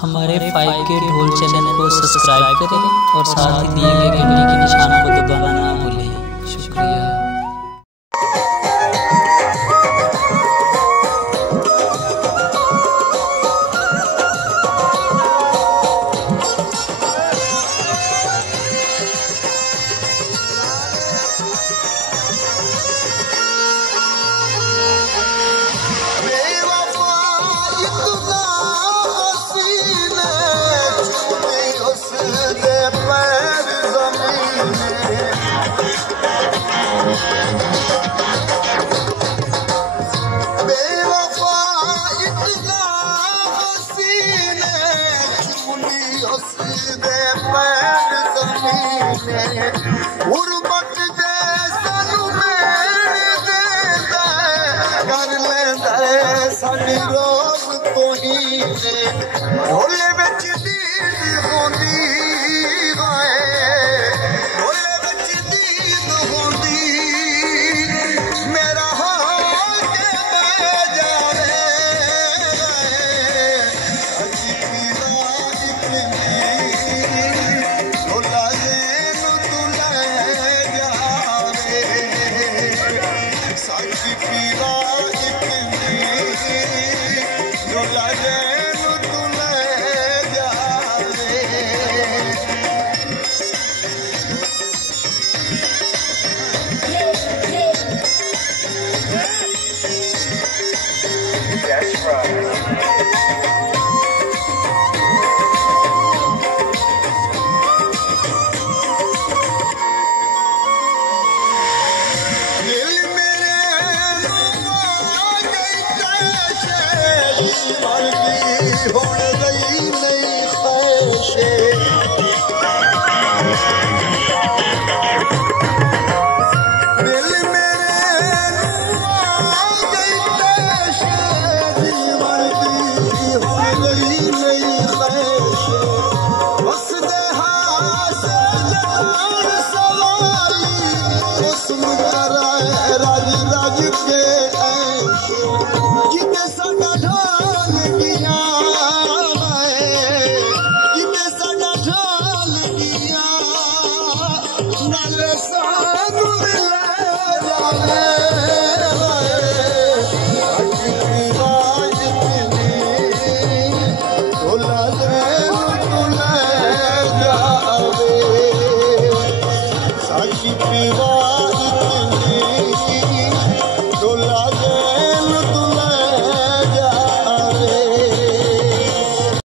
हमारे 5K ढोल channel को सब्सक्राइब करें और साथ ही दिए गए घंटी के निशान को दबाना ना भूलें। शुक्रिया। गुरबत दे सानू मेल देंदा कर लेंदा साडी रोज़ तो ही